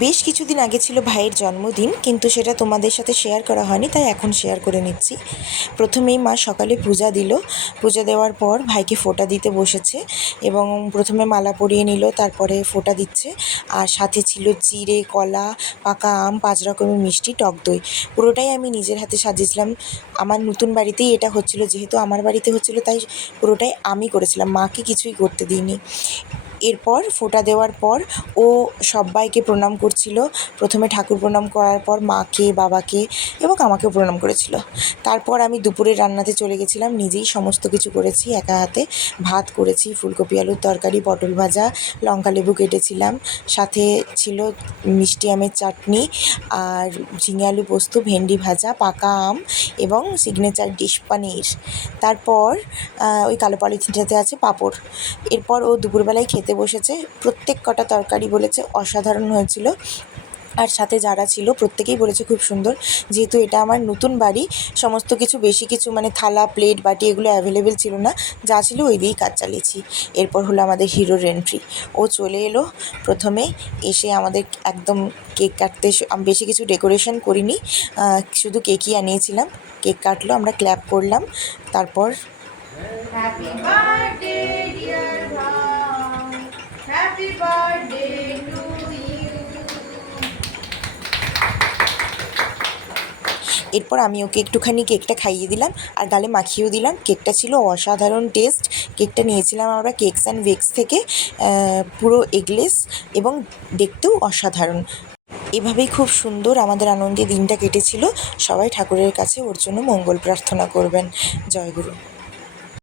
বেশ কিছুদিন আগে ছিল ভাইয়ের জন্মদিন, কিন্তু সেটা তোমাদের সাথে শেয়ার করা হয়নি, তাই এখন শেয়ার করে নিচ্ছি। প্রথমেই মা সকালে পূজা দিল। পূজা দেওয়ার পর ভাইকে ফোঁটা দিতে বসেছে এবং প্রথমে মালা পরিয়ে নিল, তারপরে ফোঁটা দিচ্ছে। আর সাথে ছিল চিড়ে, কলা, পাকা আম, 5 রকমের মিষ্টি, টক দই। পুরোটাই আমি নিজের হাতে সাজিয়েছিলাম। আমার নতুন বাড়িতেই এটা হচ্ছিল, যেহেতু আমার বাড়িতে হচ্ছিল তাই পুরোটাই আমি করেছিলাম, মাকে কিছুই করতে দিইনি। এরপর ফোঁটা দেওয়ার পর ও সব্বাইকে প্রণাম করছিল। প্রথমে ঠাকুর প্রণাম করার পর মাকে, বাবাকে এবং আমাকেও প্রণাম করেছিল। তারপর আমি দুপুরের রান্নাতে চলে গেছিলাম, নিজেই সমস্ত কিছু করেছি একা হাতে। ভাত করেছি, ফুলকপি আলুর তরকারি, পটল ভাজা, লঙ্কা লেবু কেটেছিলাম, সাথে ছিল মিষ্টি আমের চাটনি আর ঝিঙে আলু পোস্ত, ভেন্ডি ভাজা, পাকা আম এবং সিগনেচার ডিশ পনির। তারপর ওই কালো পলিথিনটাতে আছে পাঁপড়। এরপর ও দুপুরবেলায় খেতে বসেছে। প্রত্যেক কটা তরকারি বলেছে অসাধারণ হয়েছিল, আর সাথে যারা ছিল প্রত্যেকেই বলেছে খুব সুন্দর। যেহেতু এটা আমার নতুন বাড়ি, সমস্ত কিছু বেশি কিছু মানে থালা, প্লেট, বাটি এগুলো অ্যাভেলেবেল ছিল না, যা ছিল ওই দিয়েই কাজ চালিয়েছি। এরপর হলো আমাদের হিরোর এন্ট্রি। ও চলে এলো প্রথমে, এসে আমাদের একদম কেক কাটতে, আমি বেশি কিছু ডেকোরেশন করিনি, শুধু কেকই আনিয়েছিলাম। কেক কাটলো, আমরা ক্ল্যাপ করলাম। তারপর হ্যাপি বার্থডে ডিয়ার ভাই, হ্যাপি বার্থডে টু ইউ। এরপর আমি ওকে একটুখানি কেকটা খাইয়ে দিলাম আর গালে মাখিয়েও দিলাম। কেকটা ছিল অসাধারণ টেস্ট। কেকটা নিয়েছিলাম আমরা কেকস অ্যান্ড বেকস থেকে, পুরো এগলেস এবং দেখতেও অসাধারণ। এভাবেই খুব সুন্দর আমাদের আনন্দে দিনটা কেটেছিল। সবাই ঠাকুরের কাছে ওর জন্য মঙ্গল প্রার্থনা করবেন। জয় গুরু।